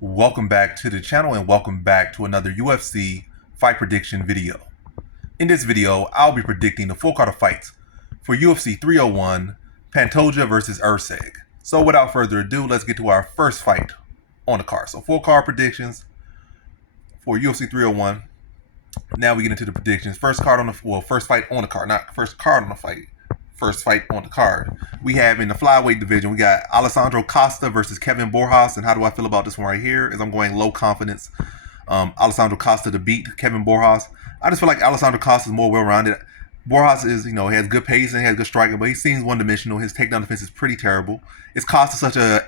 Welcome back to the channel and welcome back to another UFC fight prediction video. In this video, I'll be predicting the full card of fights for UFC 301, Pantoja versus Erceg. So without further ado, let's get to our first fight on the card. So full card predictions for UFC 301. Now we get into the predictions. First fight on the card, not first card on the fight. First fight on the card. We have in the flyweight division, we got Alessandro Costa versus Kevin Borjas. And how do I feel about this one right here? Is I'm going low confidence. Alessandro Costa to beat Kevin Borjas. I just feel like Alessandro Costa is more well-rounded. Borjas is, he has good pace and he has good striking, but he seems one-dimensional. His takedown defense is pretty terrible. Is Costa such a,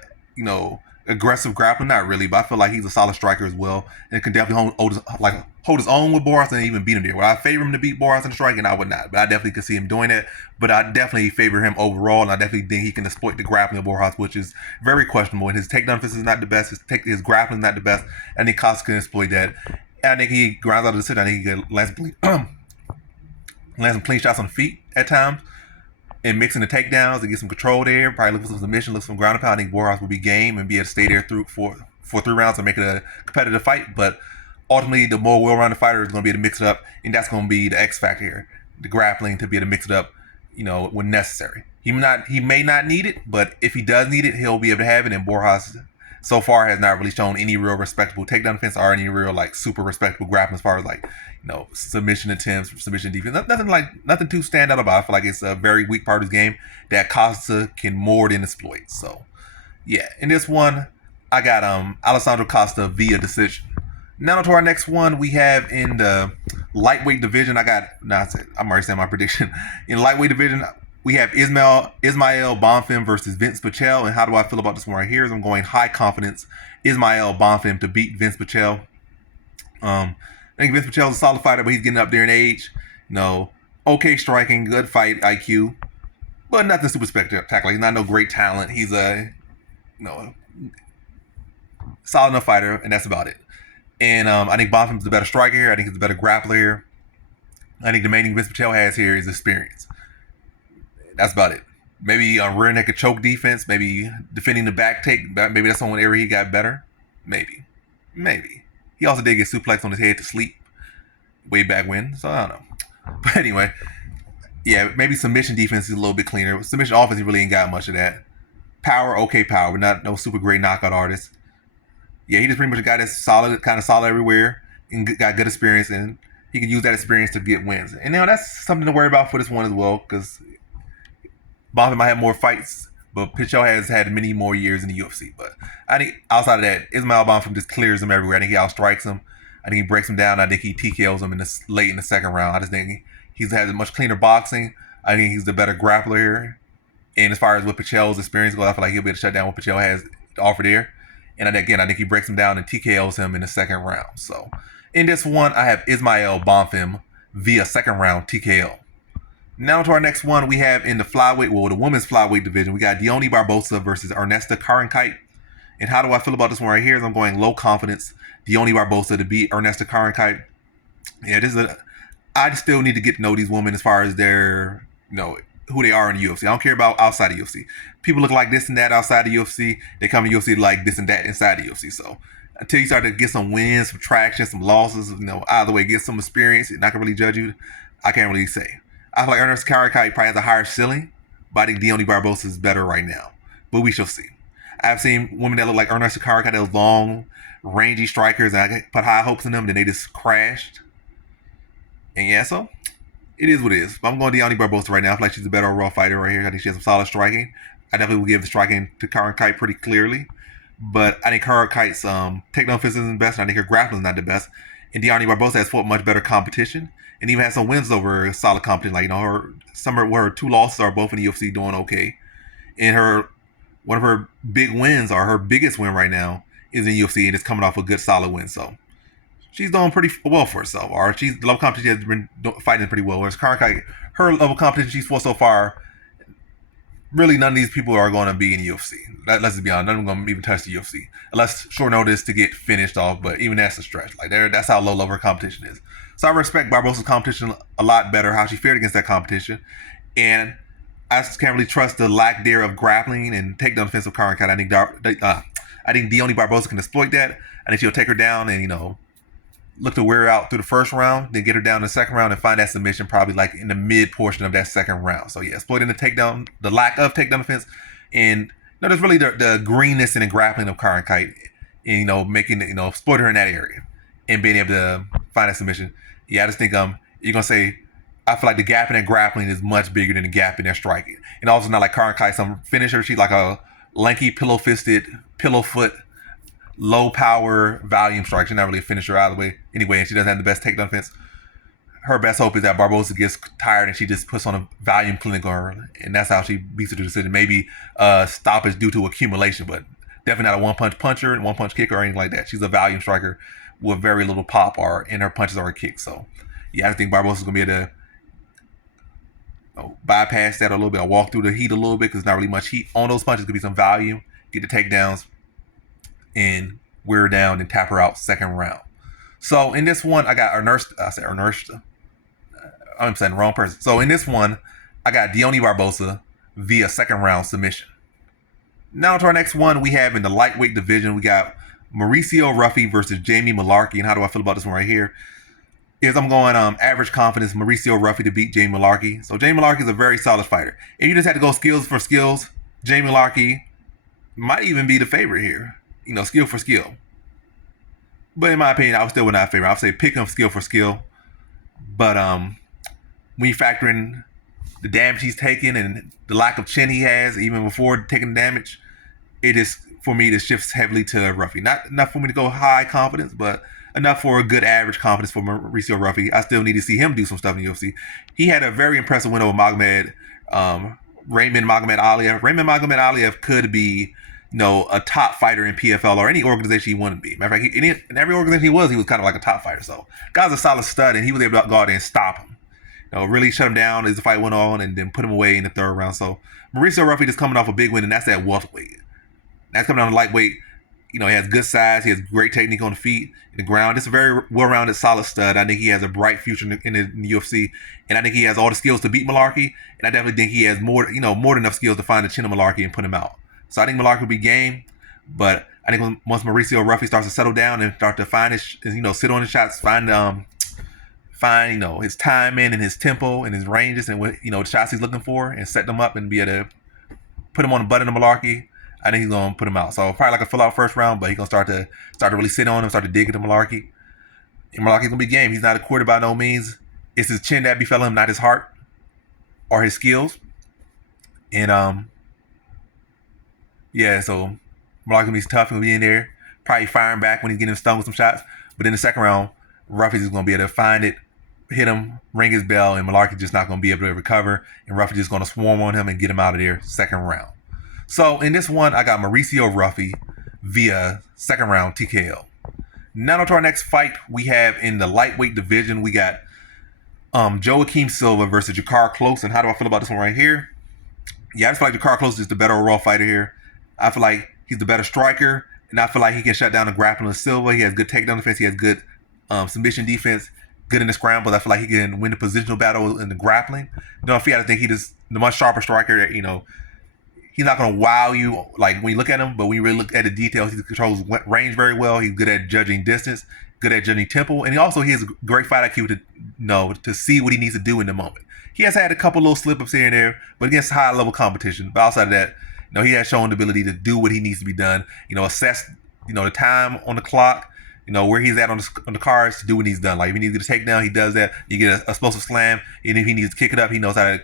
aggressive grappler? Not really, but I feel like he's a solid striker as well, and can definitely hold his own with Borjas and even beat him there. Would I favor him to beat Borjas in the striking? I would not, but I definitely could see him doing it. But I definitely favor him overall, and I definitely think he can exploit the grappling of Borjas, which is very questionable. And his takedown defense is not the best. His grappling is not the best. I think Costa can exploit that. And I think he grinds out of the sit. I think he can land some clean shots on the feet at times, and mixing the takedowns to get some control there. Probably look for some submission, look for some ground and pound. I think Borjas will be game and be able to stay there for 3 rounds and make it a competitive fight. But ultimately, the more well-rounded fighter is going to be able to mix it up, and that's going to be the X factor here. The grappling to be able to mix it up, when necessary. He may not need it, but if he does need it, he'll be able to have it. And Borjas so far has not really shown any real respectable takedown defense or any real super respectable grappling as far as submission attempts, submission defense. Nothing too stand out about it. I feel like it's a very weak part of his game that Costa can more than exploit. So yeah, in this one, I got Alessandro Costa via decision. Now to our next one, we have in the lightweight division. I'm already saying my prediction. In lightweight division, we have Ismael Bonfim versus Vince Pichel. And how do I feel about this one right here? Is I'm going high confidence Ismael Bonfim to beat Vince Pichel. I think Vince Pichel is a solid fighter, but he's getting up there in age. Okay striking, good fight IQ, but nothing super spectacular. He's not no great talent. He's a solid enough fighter, and that's about it. And I think Bonfim's the better striker here. I think he's the better grappler here. I think the main thing Vince Pichel has here is experience. That's about it. Maybe a rear naked choke defense. Maybe defending the back take. Maybe that's the one area he got better. Maybe. He also did get suplexed on his head to sleep way back when. So I don't know. But anyway, yeah, maybe submission defense is a little bit cleaner. Submission offense, he really ain't got much of that. Power, okay power, but no super great knockout artist. Yeah, he just pretty much a guy that's kind of solid everywhere, and got good experience, and he can use that experience to get wins. And that's something to worry about for this one as well, because Bonfim might have more fights, but Pichel has had many more years in the UFC. But I think outside of that, Ismael Bonfim just clears him everywhere. I think he outstrikes him. I think he breaks him down. I think he TKOs him late in the second round. I just think he's had much cleaner boxing. I think he's the better grappler here. And as far as what Pichel's experience goes, I feel like he'll be able to shut down what Pichel has to offer there. And again, I think he breaks him down and TKOs him in the second round. So in this one, I have Ismael Bonfim via second round TKO. Now to our next one, we have in the the women's flyweight division, we got Dione Barbosa versus Ernesto Kareckaite. And how do I feel about this one right here? Is I'm going low confidence Dione Barbosa to beat Ernesto Kareckaite. Yeah, I still need to get to know these women as far as their, who they are in the UFC. I don't care about outside the UFC. People look like this and that outside the UFC. They come to UFC like this and that inside the UFC. So until you start to get some wins, some traction, some losses, either way, get some experience, and I can really judge you, I can't really say. I feel like Ernesto Kareckaite probably has a higher ceiling, but I think Dione Barbosa is better right now. But we shall see. I've seen women that look like Ernesto Kareckaite, those long, rangy strikers, and I put high hopes in them, then they just crashed. And yeah, so it is what it is. But I'm going Dione Barbosa right now. I feel like she's a better overall fighter right here. I think she has some solid striking. I definitely will give the striking to Kareckaite pretty clearly. But I think Kareckaite's takedown offense isn't the best, and I think her grappling is not the best. And Dione Barbosa has fought much better competition, and even had some wins over solid competition. Her 2 losses are both in the UFC doing okay. And one of her big wins, or her biggest win right now, is in UFC, and it's coming off a good solid win. So she's doing pretty well for herself. Or the level of competition has been fighting pretty well. Whereas Kareckaite, her level of competition she's fought so far, really none of these people are going to be in the UFC. Let's just be honest. None of them going to even touch the UFC. Unless short notice to get finished off, but even that's a stretch. That's how low level her competition is. So I respect Barbosa's competition a lot better, how she fared against that competition. And I just can't really trust the lack there of grappling and takedown defense of Kareckaite. I I think Deone Barbosa can exploit that. I think she'll take her down and, look to wear her out through the first round, then get her down in the second round and find that submission probably like in the mid portion of that second round. So yeah, exploiting the takedown, the lack of takedown defense, and there's really the greenness and the grappling of Kareckaite, and making exploit her in that area and being able to find that submission. Yeah, I just think you're gonna say I feel like the gap in that grappling is much bigger than the gap in their striking, and also not like Kareckaite some finisher. She's like a lanky, pillow-fisted, pillow-foot, low-power volume strike. She's not really a finisher out of the way anyway, and she doesn't have the best takedown defense. Her best hope is that Barbosa gets tired and she just puts on a volume clinic on her, and that's how she beats her to the decision. Maybe stoppage due to accumulation, but definitely not a one-punch puncher and one-punch kicker or anything like that. She's a volume striker with very little pop or in her punches or her kicks. So yeah, I think Barbosa's gonna be able to bypass that a little bit, or walk through the heat a little bit, because there's not really much heat on those punches. Could be some volume, get the takedowns, and wear her down and tap her out second round. So in this one, I got Ernst. I'm saying the wrong person. So in this one, I got Deone Barbosa via second round submission. Now to our next one, we have in the lightweight division, we got Mauricio Ruffy versus Jamie Mullarkey. And how do I feel about this one right here? I'm going average confidence Mauricio Ruffy to beat Jamie Mullarkey. So Jamie Mullarkey is a very solid fighter. If you just had to go skills for skills, Jamie Mullarkey might even be the favorite here. Skill for skill. But in my opinion, I still would not favor. I would say pick him skill for skill. But when you factor in the damage he's taken and the lack of chin he has, even before taking damage, it is, for me, this shifts heavily to Ruffy. Not enough for me to go high confidence, but enough for a good average confidence for Mauricio Ruffy. I still need to see him do some stuff in the UFC. He had a very impressive win over Raymond Magomed Aliev. Raymond Magomed Aliev could be, a top fighter in PFL or any organization he wanted to be. Matter of fact, in every organization he was kind of like a top fighter. So, guy's a solid stud, and he was able to go out there and stop him. Really shut him down as the fight went on, and then put him away in the third round. So, Mauricio Ruffy just coming off a big win, and that's that welterweight. That's coming down to lightweight. He has good size. He has great technique on the feet, in the ground. Just a very well-rounded, solid stud. I think he has a bright future in the UFC, and I think he has all the skills to beat Mullarkey. And I definitely think he has more than enough skills to find the chin of Mullarkey and put him out. So I think Mullarkey will be game, but I think once Mauricio Ruffy starts to settle down and start to find his, sit on his shots, find his timing and his tempo and his ranges and what the shots he's looking for, and set them up and be able to put him on the button of Mullarkey, I think he's gonna put him out. So probably like a full out first round, but he's gonna start to really sit on him, start to dig into Mullarkey. And Mullarkey's gonna be game. He's not a quitter by no means. It's his chin that befell him, not his heart or his skills. And yeah, so Mullarkey gonna be tough and be in there, probably firing back when he's getting stung with some shots. But in the second round, Ruffy's is gonna be able to find it, hit him, ring his bell, and Mullarkey just not gonna be able to recover. And Ruffy just gonna swarm on him and get him out of there second round. So in this one, I got Mauricio Ruffy via second round TKO. Now to our next fight, we have in the lightweight division, we got Joaquim Silva versus Jakar Klose. And how do I feel about this one right here? Yeah, I just feel like Jakar Klose is the better overall fighter here. I feel like he's the better striker, and I feel like he can shut down the grappling of Silva. He has good takedown defense. He has good submission defense, good in the scrambles. I feel like he can win the positional battle in the grappling. If he had to think he's the much sharper striker, he's not going to wow you like when you look at him, but when you really look at the details, he controls range very well. He's good at judging distance, good at judging tempo, and he has a great fight IQ to see what he needs to do in the moment. He has had a couple little slip-ups here and there, but against high-level competition. But outside of that, he has shown the ability to do what he needs to be done. Assess, the time on the clock, where he's at on the cards to do what he's done. Like if he needs to get a takedown, he does that. You get a explosive slam, and if he needs to kick it up, he knows how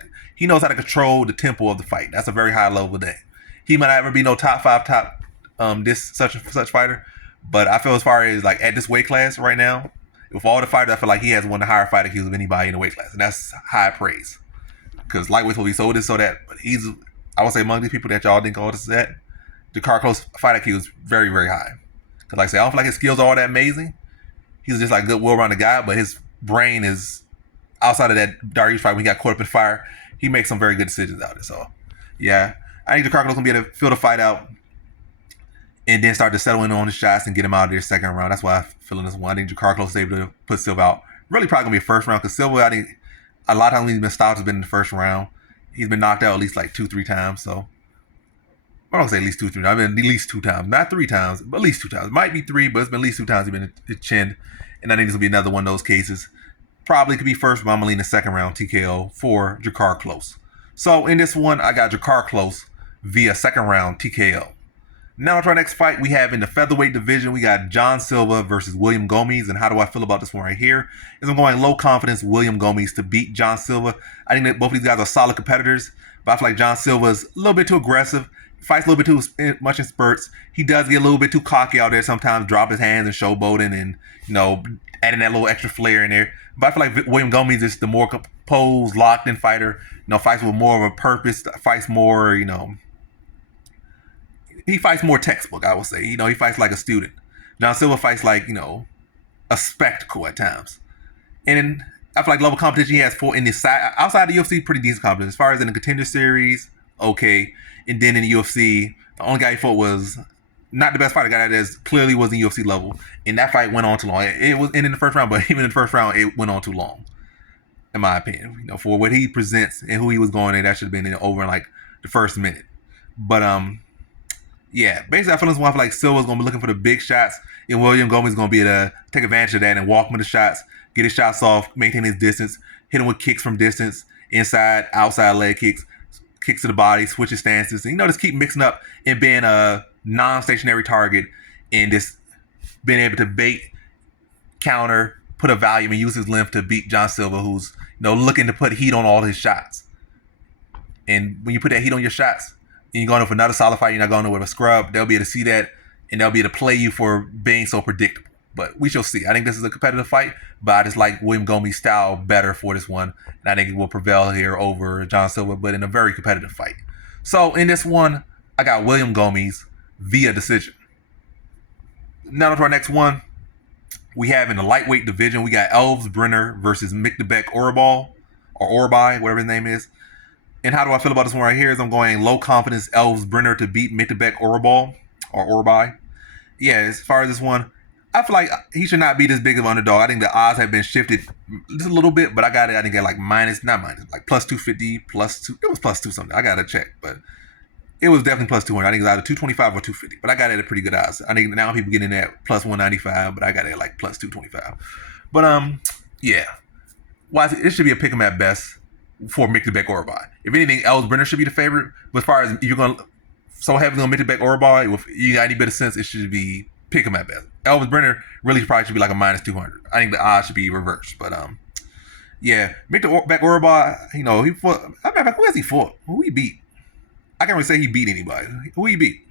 to control the tempo of the fight. That's a very high level thing. He might not ever be no top 5 such fighter, but I feel as far as like at this weight class right now, with all the fighters, I feel like he has one of the higher fight IQs of anybody in the weight class, and that's high praise. Because lightweights will be so this, so that, but I would say among these people that y'all think all this is at, Jakar Klose fight IQ is very, very high. Because like I say, I don't feel like his skills are all that amazing. He's just like a good, well-rounded guy, but his brain is outside of that Darius fight when he got caught up in fire. He makes some very good decisions out of it. So, yeah, I think Jakar Klose gonna be able to fill the fight out and then start to settle in on the shots and get him out of there second round. That's why I feel in this one. I think Jakar Klose is able to put Silva out. Really probably gonna be a first round, because Silva, I think a lot of times when he's been stopped has been in the first round. He's been knocked out at least like 2-3 times. So I don't say at least 2 times. I've been at least 2 times, not 3 times, but at least 2 times. It might be 3, but it's been at least 2 times he's been chinned, and I think this will be another one of those cases. Probably could be first, but I'm gonna lean the second round TKO for Jakar Klose. So in this one, I got Jakar Klose via second round TKO. Now to our next fight, we have in the featherweight division, we got John Silva versus William Gomis. And how do I feel about this one right here? Is I'm going low confidence William Gomis to beat John Silva. I think that both of these guys are solid competitors, but I feel like John Silva is a little bit too aggressive, fights a little bit too much in spurts. He does get a little bit too cocky out there sometimes, drop his hands and showboating and, adding that little extra flair in there. But I feel like William Gomis is the more composed, locked-in fighter, fights with more of a purpose, fights more, he fights more textbook, I would say. He fights like a student. John Silva fights like, a spectacle at times. And then I feel like level competition he has in the side outside the UFC, pretty decent competition. As far as in the contender series, okay. And then in the UFC, the only guy he fought was not the best fighter. Guy that clearly was in UFC level. And that fight went on too long. It was in the first round, but even in the first round, it went on too long. In my opinion. For what he presents and who he was going in, that should have been over in like the first minute. But yeah, basically I feel like Silva's gonna be looking for the big shots, and William Gomis is gonna be able to take advantage of that and walk him to the shots, get his shots off, maintain his distance, hit him with kicks from distance, inside, outside leg kicks, kicks to the body, switch his stances, and just keep mixing up and being a non-stationary target and just being able to bait, counter, put a volume, and use his length to beat John Silva, who's looking to put heat on all his shots. And when you put that heat on your shots, and you're going up for another solid fight, you're not going with a scrub, they'll be able to see that, and they'll be able to play you for being so predictable. But we shall see. I think this is a competitive fight, but I just like William Gomis' style better for this one, and I think it will prevail here over John Silva, but in a very competitive fight. So in this one, I got William Gomis via decision. Now to our next one, we have in the lightweight division, we got Elves Brenner versus Orolbai, whatever his name is. And how do I feel about this one right here? Is I'm going low confidence Elves Brenner to beat Orolbai. Yeah, as far as this one, I feel like he should not be this big of an underdog. I think the odds have been shifted just a little bit, but I got it. I think at like plus 250, plus 2. It was plus 2 something. I got to check, but it was definitely plus 200. I think it was either 225 or 250, but I got it at pretty good odds. I think now people getting at plus 195, but I got it at like plus 225. But yeah, it should be a pick 'em at best for Orolbai. If anything, Elves Brenner should be the favorite. But as far as you're going to so heavily on Orolbai, if you got any bit of sense, it should be pick 'em at best. Elvis Brenner probably should be like a minus 200. I think the odds should be reversed. But yeah, Orolbai, he fought. Who has he fought? Who he beat? I can't really say he beat anybody. Who he beat?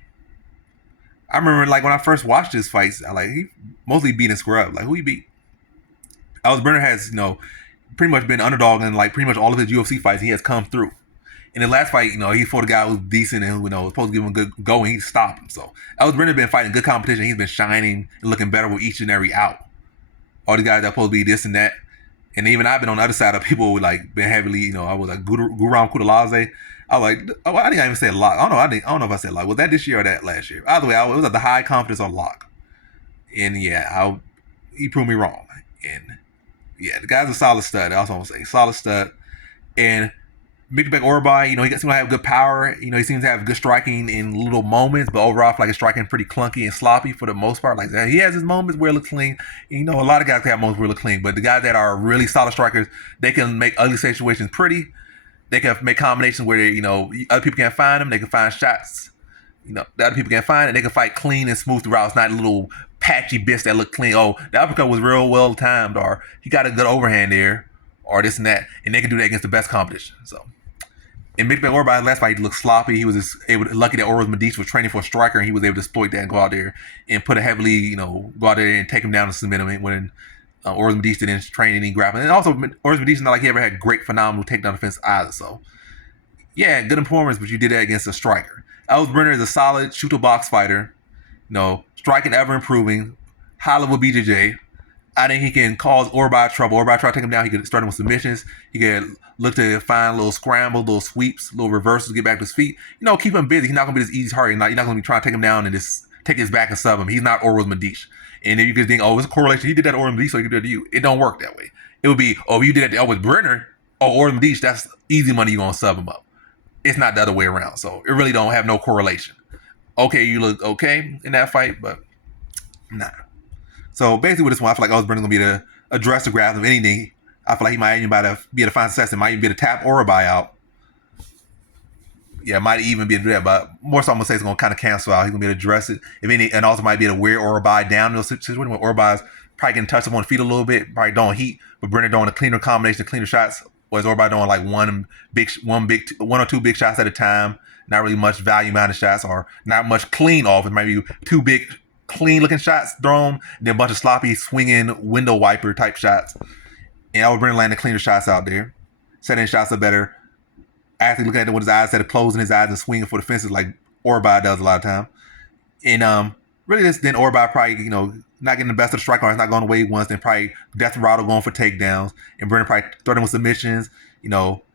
I remember like when I first watched his fights, he mostly beat in scrub. Like who he beat? Elvis Brenner has pretty much been underdog in like pretty much all of his UFC fights. He has come through. In the last fight, he fought a guy who was decent and who was supposed to give him a good go, and he stopped him. So Elvis Brenner been fighting good competition. He's been shining and looking better with each and every out. All these guys that supposed to be this and that, and even I've been on the other side of people who been heavily. I was like Guram Kudalaze. I was like, I didn't even say a lot. I don't know if I said a lot. Was that this year or that last year? Either way, it was at the high confidence on lock. And yeah, he proved me wrong. And yeah, the guy's a solid stud. I also want to say solid stud. And Orolbai, he seems to have good power. He seems to have good striking in little moments, but overall, I feel like his striking pretty clunky and sloppy for the most part. Like that, he has his moments where it looks clean. A lot of guys can have moments where it looks clean, but the guys that are really solid strikers, they can make ugly situations pretty. They can make combinations where other people can't find them. They can find shots, that other people can't find, and they can fight clean and smooth throughout. It's not little patchy bits that look clean. Oh, the uppercut was real well timed, or he got a good overhand there, or this and that, and they can do that against the best competition. So. And Orolbai last fight, he looked sloppy. He was lucky that Orolbai Medici was training for a striker, and he was able to exploit that and go out there and put a heavily, go out there and take him down and submit him when Orolbai Medici didn't train any grappling. And also, Orolbai Medici not like he ever had great, phenomenal takedown defense either. So, yeah, good performance, but you did that against a striker. Elvis Brenner is a solid shoot-to-box fighter. Striking ever improving. High level BJJ. I think he can cause Orolbai trouble. Orolbai try to take him down. He could start him with submissions. He could look to find little scramble, little sweeps, little reversals, get back to his feet. Keep him busy. He's not going to be this easy target. You're not going to be trying to take him down and just take his back and sub him. He's not Orolbai Medici. And then you could think, oh, it's a correlation. He did that to Orolbai Medici, so he could do it to you. It don't work that way. It would be, oh, you did that to Elvis Brenner. Oh, Orolbai Medici, that's easy money. You're going to sub him up. It's not the other way around. So it really don't have no correlation. okay, you look okay in that fight, but nah. So basically, with this one, I feel like Brenner's gonna be able to address the grab of anything. I feel like he might even be able to find success and might even be able to tap Orolbai out. Yeah, might even be able to do that, but more so I'm gonna say it's gonna kind of cancel out. He's gonna be able to address it. If any, and also might be able to wear Orolbai down in those situations when Orolbai's probably getting touched up on the feet a little bit, probably doing heat, but Brenner doing a cleaner combination of cleaner shots, whereas Orolbai doing like one or two big shots at a time, not really much value mounted shots or not much clean off. It might be two big clean looking shots thrown, and then a bunch of sloppy swinging window wiper type shots. And I would Brenner landing cleaner shots out there, setting shots up better. Actually looking at it with his eyes instead of closing his eyes and swinging for the fences like Orolbai does a lot of time. And really this then Orolbai probably, not getting the best of the strike arm, not going the way he wants, then probably Desperado going for takedowns, and Brenner probably threatening with submissions,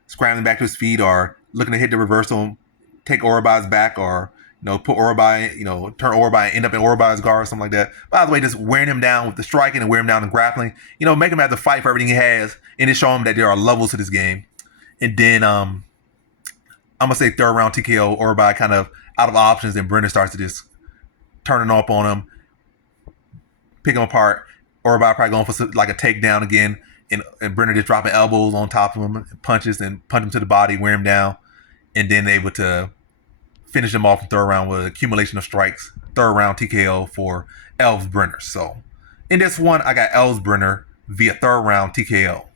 scrambling back to his feet or looking to hit the reversal, take Orolbai's back or, put Orolbai, turn Orolbai and end up in Orolbai's guard or something like that. By the way, just wearing him down with the striking and wearing him down in grappling, make him have to fight for everything he has and just show him that there are levels to this game. And then I'm going to say third round TKO, Orolbai kind of out of options, and Brenner starts to just turning up on him, pick him apart. Orolbai probably going for like a takedown again, and Brenner just dropping elbows on top of him, and punches, and punch him to the body, wear him down, and then able to finish him off in third round with an accumulation of strikes. Third round TKO for Elves Brenner. So in this one, I got Elves Brenner via third round TKO.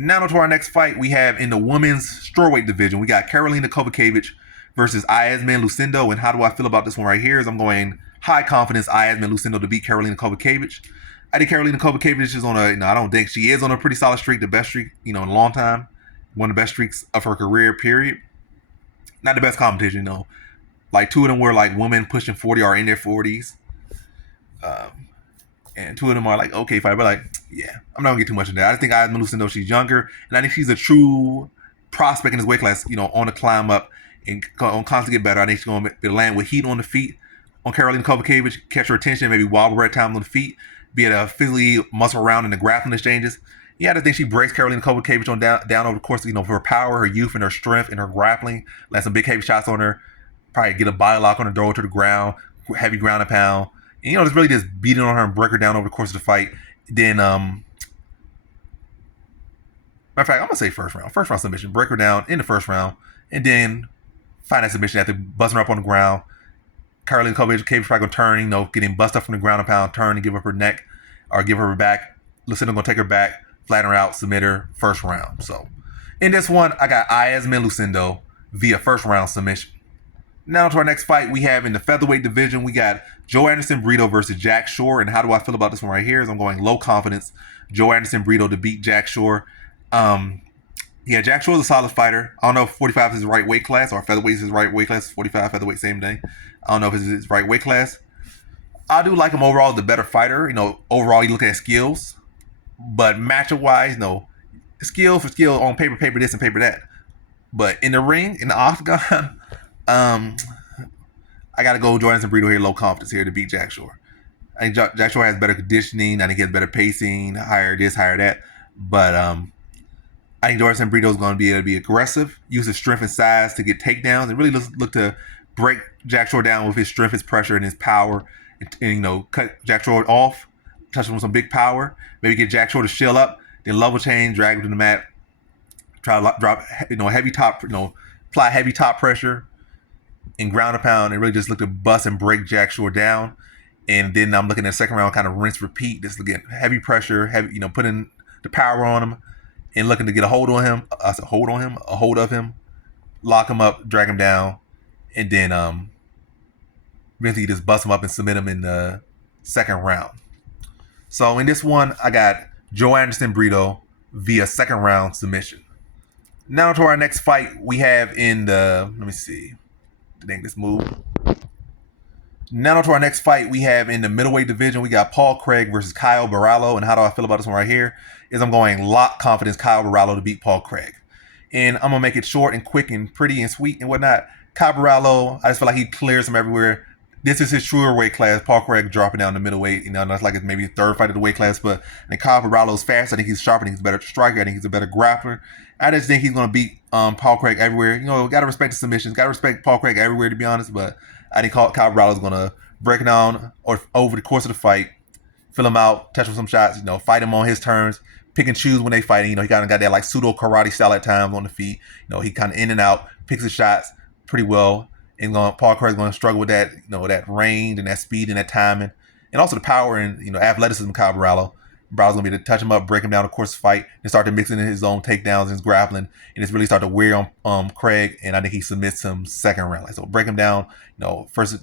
Now to our next fight, we have in the women's strawweight division, we got Karolina Kowalkiewicz versus Iasmin Lucindo. And how do I feel about this one right here? Is I'm going high confidence Iasmin Lucindo to beat Karolina Kowalkiewicz. I think Karolina Kowalkiewicz is on a, I don't think she is on a pretty solid streak, the best streak, in a long time. One of the best streaks of her career, period. Not the best competition, Like two of them were like women pushing 40 or in their 40s. And two of them are like okay fight, but like, yeah, I'm not gonna get too much into that. I think Iasmin Lucindo, she's younger, and I think she's a true prospect in this weight class, on the climb up and on constantly get better. I think she's gonna land with heat on the feet on Karolina Kowalkiewicz, catch her attention, maybe wobble her at times on the feet, be able to physically muscle around in the grappling exchanges. Yeah, I think she breaks Karolina Kowalkiewicz on down over the course, for her power, her youth, and her strength, and her grappling. Land some big heavy shots on her, probably get a body lock on her, throw her to the ground, heavy ground and pound. And, just really just beating on her and break her down over the course of the fight. Then, matter of fact, I'm going to say first round submission. Break her down in the first round. And then find that submission after busting her up on the ground. Karolina Kowalkiewicz probably going to turn, getting busted up from the ground and pound, turn and give up her neck or give her back. Lucindo going to take her back, flatten her out, submit her, first round. So, in this one, I got Iasmin Lucindo via first round submission. Now to our next fight, we have in the featherweight division, we got Joe Anderson Brito versus Jack Shore. And how do I feel about this one right here? Is I'm going low confidence, Joe Anderson Brito to beat Jack Shore. Yeah, Jack Shore is a solid fighter. I don't know if 45 is his right weight class or featherweight is his right weight class. 45, featherweight, same thing. I don't know if it's his right weight class. I do like him overall, the better fighter. Overall, you look at skills. But matchup wise, skill for skill on paper this and paper that. But in the ring, in the octagon, I gotta go Joe Anderson Brito here, low confidence here to beat Jack Shore. I think Jack Shore has better conditioning. I think he has better pacing, higher this, higher that. But I think Joe Anderson Brito is going to be able to be aggressive, use his strength and size to get takedowns, and really look to break Jack Shore down with his strength, his pressure, and his power, and cut Jack Shore off, touch him with some big power, maybe get Jack Shore to shield up, then level change, drag him to the mat, try to drop heavy top, apply heavy top pressure and ground and pound, and really just look to bust and break Jack Shore down. And then I'm looking at the second round, kind of rinse, repeat. Just looking at heavy pressure, putting the power on him and looking to get a hold on him. A hold of him, lock him up, drag him down, and then eventually just bust him up and submit him in the second round. So in this one, I got Joe Anderson Brito via second round submission. Now to our next fight, we have in the, let me see, dang this move. Now to our next fight, we have in the middleweight division, we got Paul Craig versus Kyle Borralho. And how do I feel about this one right here? Is I'm going lock confidence Kyle Borralho to beat Paul Craig. And I'm going to make it short and quick and pretty and sweet and whatnot. Kyle Borralho, I just feel like he clears him everywhere. This is his truer weight class. Paul Craig dropping down to middleweight. That's like it's maybe a third fight of the weight class. But I think Kyle Borralho is fast. I think he's sharp. I think he's a better striker. I think he's a better grappler. I just think he's going to beat Paul Craig everywhere. Got to respect the submissions. Got to respect Paul Craig everywhere, to be honest. But I think Kyle Borralho is going to break him down or over the course of the fight, fill him out, touch him some shots, fight him on his terms, pick and choose when they fight. He kind of got that like pseudo karate style at times on the feet. He kind of in and out, picks his shots pretty well. And Paul Craig's going to struggle with that, that range and that speed and that timing, and also the power and athleticism of Kyle Borralho. Borralho's going to be able to touch him up, break him down, of course, fight, and start to mix in his own takedowns and his grappling, and it's really start to wear on Craig, and I think he submits him second round. So break him down, first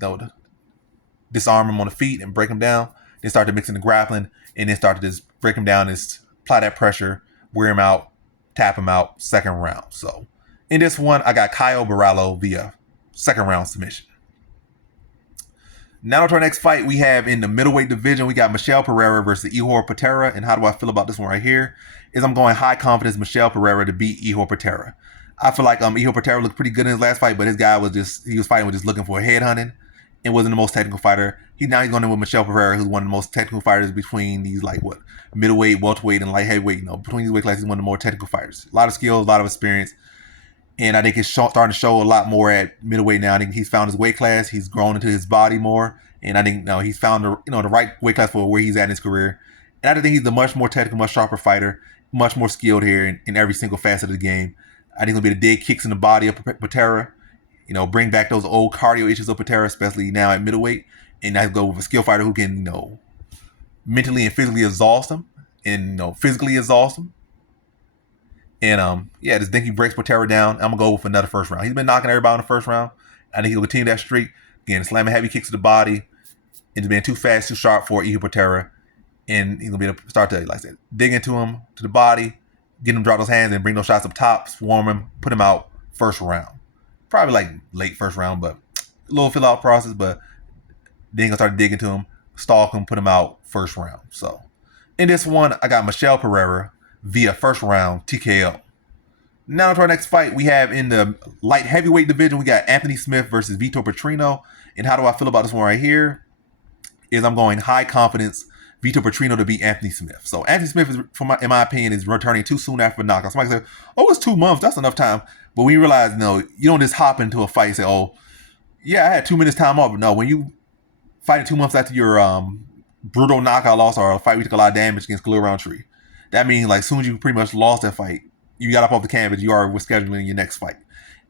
disarm him on the feet and break him down, then start to mix in the grappling, and then start to just break him down and apply that pressure, wear him out, tap him out, second round. So in this one, I got Kyle Borralho via second round submission. Now to our next fight, we have in the middleweight division, we got Michel Pereira versus Ihor Potiera. And how do I feel about this one right here? Is I'm going high confidence Michel Pereira to beat Ihor Potiera. I feel like Ihor Potiera looked pretty good in his last fight, but his guy was fighting with just looking for a head hunting and wasn't the most technical fighter. Now he's going in with Michel Pereira, who's one of the most technical fighters between these middleweight, welterweight, and light heavyweight. Between these weight classes, he's one of the more technical fighters. A lot of skills, a lot of experience. And I think it's starting to show a lot more at middleweight now. I think he's found his weight class. He's grown into his body more. And I think he's found the right weight class for where he's at in his career. And I think he's a much more technical, much sharper fighter, much more skilled here in every single facet of the game. I think he'll be the dig kicks in the body of Potiera. Bring back those old cardio issues of Potiera, especially now at middleweight. And I go with a skill fighter who can, mentally and physically exhaust him. And, physically exhaust him. And just think he breaks Potiera down. I'm gonna go with another first round. He's been knocking everybody in the first round. I think he'll continue that streak. Again, slamming heavy kicks to the body, and just being too fast, too sharp for Ihor Potiera. And he's gonna be able to start to, like I said, dig into him to the body, get him to drop those hands and bring those shots up top, swarm him, put him out first round. Probably like late first round, but a little fill out process. But then gonna start digging to him, stalk him, put him out first round. So in this one, I got Michel Pereira via first round TKO. Now to our next fight, we have in the light heavyweight division, we got Anthony Smith versus Vitor Petrino. And how do I feel about this one right here? Is I'm going high confidence Vitor Petrino to beat Anthony Smith. So Anthony Smith, in my opinion, is returning too soon after a knockout. Somebody said, "Oh, it's 2 months. That's enough time." But when you realize, you don't just hop into a fight and say, "Oh, yeah, I had 2 minutes time off." But no, when you fight 2 months after your brutal knockout loss or a fight we took a lot of damage against Khalil Roundtree, that means as soon as you pretty much lost that fight, you got up off the canvas, you already were scheduling your next fight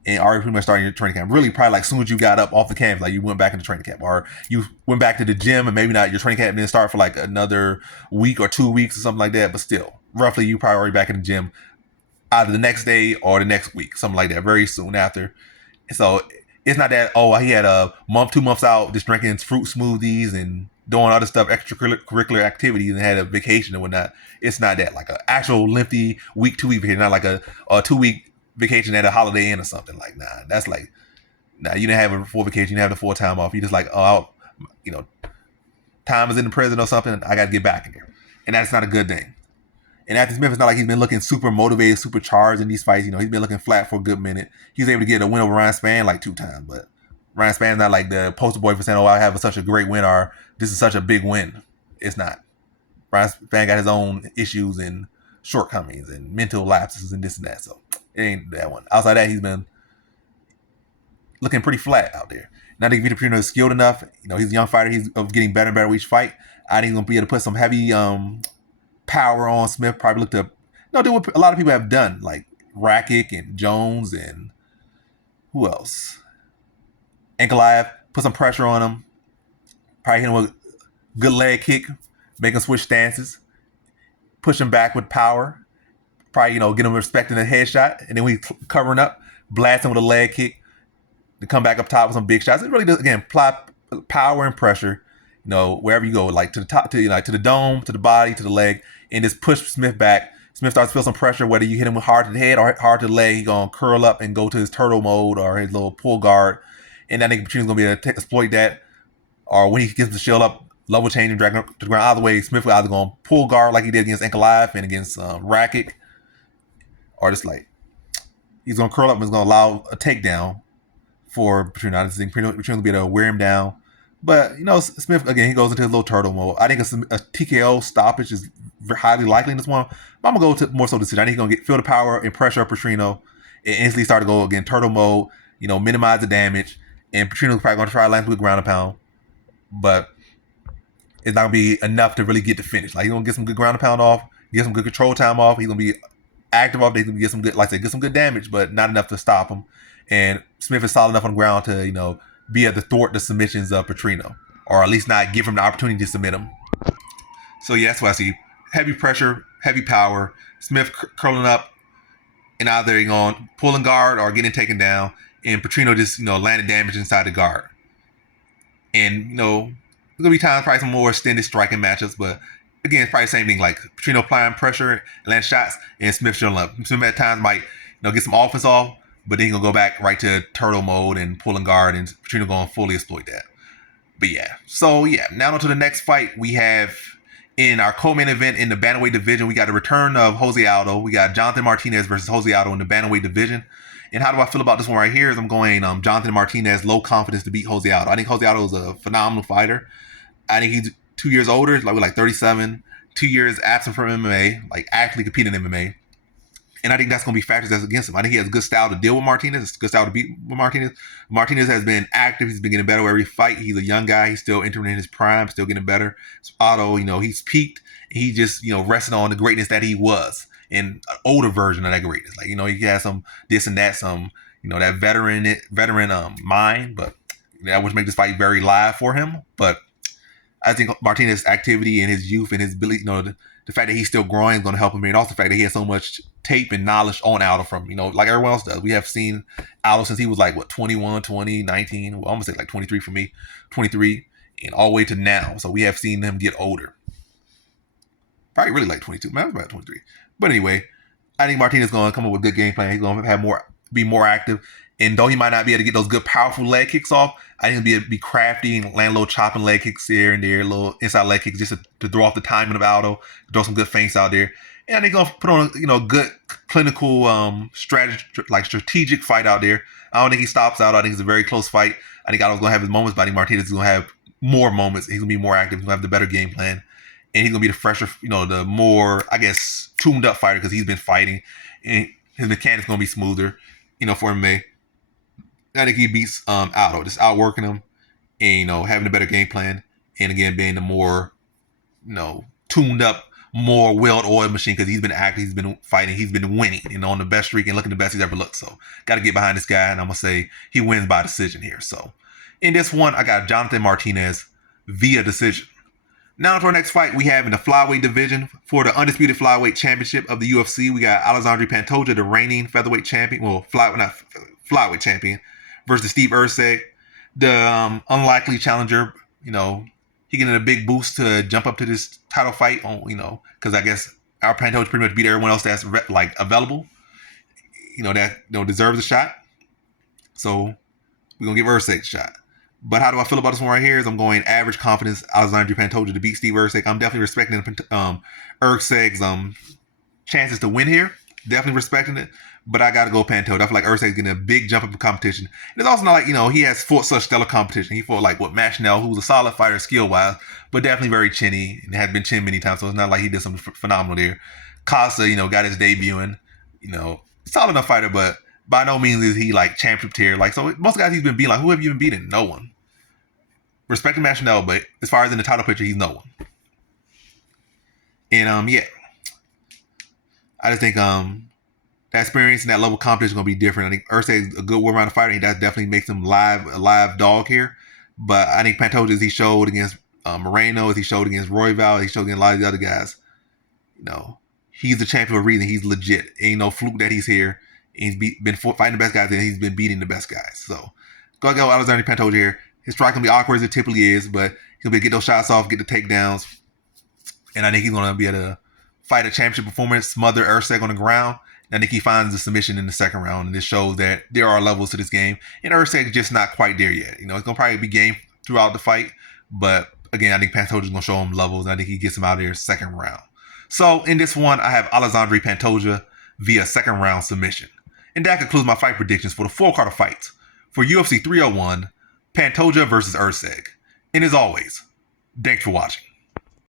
and already pretty much starting your training camp. Really, probably as soon as you got up off the canvas, you went back into training camp, or you went back to the gym and maybe not your training camp didn't start for another week or 2 weeks or something like that. But still, roughly, you probably already back in the gym either the next day or the next week, something like that, very soon after. So it's not that, he had a month, 2 months out just drinking fruit smoothies and doing other stuff, extracurricular activities, and had a vacation and whatnot. It's not that an actual lengthy week, 2 week vacation, not like a 2 week vacation at a Holiday Inn or something. That's you didn't have a full vacation, you didn't have the full time off. You just time is in the present or something. I got to get back in there, and that's not a good thing. And Anthony Smith, it's not like he's been looking super motivated, super charged in these fights. He's been looking flat for a good minute. He's able to get a win over Ryan Spann 2 times, but Ryan Spann's not like the poster boy for saying, "Oh, I have such a great win," or "This is such a big win." It's not. Ryan Spann got his own issues and shortcomings and mental lapses and this and that. So it ain't that one. Outside that, he's been looking pretty flat out there. And I think Vitor Petrino is skilled enough. He's a young fighter. He's getting better and better with each fight. I think he's going to be able to put some heavy power on Smith. Probably look to do what a lot of people have done, like Rakic and Jones and who else? Ankalaev. Put some pressure on him. Probably hit him with a good leg kick. Make him switch stances. Push him back with power. Probably, get him respecting a headshot. And then we covering up. Blast him with a leg kick. To come back up top with some big shots. It really does, again, apply power and pressure, wherever you go, to the top, to the dome, to the body, to the leg, and just push Smith back. Smith starts to feel some pressure, whether you hit him hard to the head or hard to the leg, he's going to curl up and go to his turtle mode or his little pull guard. And I think Petrino's going to be able to exploit that. Or when he gets the shield up, level change and drag him to the ground. Either way, Smith will either going to pull guard like he did against Ankalaev and against Rakic, or just he's going to curl up and he's going to allow a takedown for Petrino. I think Petrino's going to be able to wear him down. But, Smith, again, he goes into his little turtle mode. I think a TKO stoppage is highly likely in this one. But I'm going to go to more so decision. I think he's going to feel the power and pressure of Petrino and instantly start to go, again, turtle mode, minimize the damage, And Petrino's probably going to try to land with ground and pound, but it's not going to be enough to really get the finish. Like, he's going to get some good ground and pound off, get some good control time off. He's going to be active off. He's going to get some good, like I said, get some good damage, but not enough to stop him. And Smith is solid enough on the ground to, be able to thwart the submissions of Petrino, or at least not give him the opportunity to submit him. So yeah, that's what I see. Heavy pressure, heavy power. Smith curling up and either pulling guard or getting taken down, and Petrino just landing damage inside the guard. And there's gonna be times probably some more extended striking matchups, but again, it's probably the same thing. Like Petrino applying pressure, land shots, and Smith showing up. Smith at times might get some offense off, but then he's gonna go back right to turtle mode and pulling guard, and Petrino gonna fully exploit that. But yeah, so yeah, now on to the next fight. We have in our co-main event in the bantamweight division, we got the return of Jose Aldo. We got Jonathan Martinez versus Jose Aldo in the bantamweight division. And how do I feel about this one right here? Is I'm going Jonathan Martinez, low confidence to beat Jose Aldo. I think Jose Aldo is a phenomenal fighter. I think he's 2 years older, like 37, 2 years absent from MMA, like actually competing in MMA. And I think that's going to be factors that's against him. I think he has a good style to deal with Martinez. It's a good style to beat Martinez. Martinez has been active. He's been getting better every fight. He's a young guy. He's still entering in his prime, still getting better. So Otto, he's peaked. He just, resting on the greatness that he was in an older version of that greatness. Like, he has some this and that, some, that veteran mind, but that would make this fight very live for him. But I think Martinez's activity and his youth and his ability, the fact that he's still growing is going to help him, and also the fact that he has so much tape and knowledge on Aldo from, like everyone else does. We have seen Aldo since he was like, 21, 20, 19, well, I'm going to say like 23 for me, 23, and all the way to now. So we have seen him get older. Probably really like 22. Man, I was about 23. But anyway, I think Martinez is going to come up with a good game plan. He's going to be more active. And though he might not be able to get those good, powerful leg kicks off, I think he'll be crafty and land little chopping leg kicks here and there, little inside leg kicks just to throw off the timing of Aldo, throw some good feints out there. And I think he's going to put on, good clinical strategic fight out there. I don't think he stops Aldo. I think it's a very close fight. I think Aldo's going to have his moments, but I think Martinez is going to have more moments. He's going to be more active. He's going to have the better game plan. And he's going to be the fresher, the more, I guess, tuned up fighter because he's been fighting. And his mechanics going to be smoother, for MMA. I think he beats Aldo, just outworking him and, having a better game plan. And again, being the more, tuned up, more well-oiled machine because he's been active, he's been fighting, he's been winning, on the best streak and looking the best he's ever looked. So, got to get behind this guy, and I'm going to say he wins by decision here. So, in this one, I got Jonathan Martinez via decision. Now to our next fight we have in the flyweight division for the undisputed flyweight championship of the UFC. We got Alexandre Pantoja, the reigning featherweight champion, flyweight champion, versus Steve Erceg, the unlikely challenger. He getting a big boost to jump up to this title fight on, because I guess our Pantoja pretty much beat everyone else that's available, that deserves a shot. So we're gonna give Erceg a shot. But how do I feel about this one right here? Is I'm going average confidence Alexandre Pantoja to beat Steve Erceg. I'm definitely respecting Erceg's chances to win here. Definitely respecting it. But I got to go Pantoja. I feel like Erceg's getting a big jump up in competition. And it's also not like, he has fought such stellar competition. He fought Matt Schnell, who was a solid fighter skill-wise, but definitely very chinny and has been chin many times. So it's not like he did something phenomenal there. Costa, got his debut in, solid enough fighter, but by no means is he championship tier. So most guys he's been beating, who have you been beating? No one. Respecting Matt Schnell, but as far as in the title picture, he's no one. And yeah. I just think that experience and that level of competition is going to be different. I think Erceg's a good well-rounded fighter, and that definitely makes him a live dog here. But I think Pantoja, as he showed against Moreno, as he showed against Royval, as he showed against a lot of the other guys, he's the champion for a reason. He's legit. Ain't no fluke that he's here. He's been fighting the best guys, and he's been beating the best guys. So go Alexandre Pantoja here. His strike can be awkward as it typically is, but he'll be able to get those shots off, get the takedowns. And I think he's going to be able to fight a championship performance, smother Erceg on the ground. And I think he finds the submission in the second round. And this shows that there are levels to this game. And Erceg's just not quite there yet. It's going to probably be game throughout the fight. But again, I think Pantoja's going to show him levels. And I think he gets him out of there second round. So in this one, I have Alexandre Pantoja via second round submission. And that concludes my fight predictions for the full card of fights for UFC 301, Pantoja versus Erceg. And as always, thanks for watching.